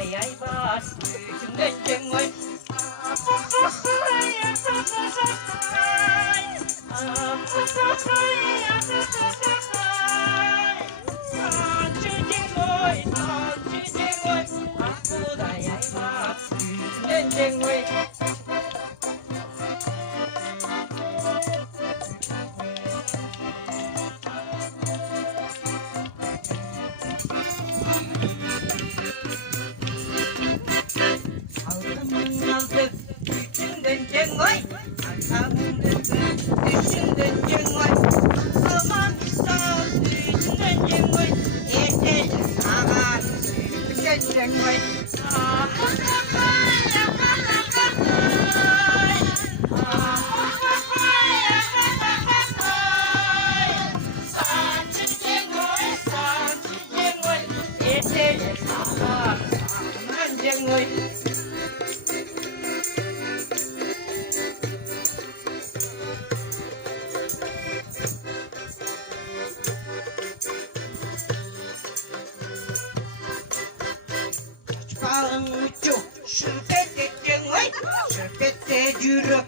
ay bas yüzümden cengoy. Saancı cengoy, aku da ay bas yüzümden cengoy. Aldım yüzümden cengoy, aldım yüzümden cengoy. Aman sağ yüzümden cengoy, yeter sağ yüzümden cengoy. Saancı cengoy, yeter sağ cengoy. Saancı şüphete cengoy, şüphete yürü.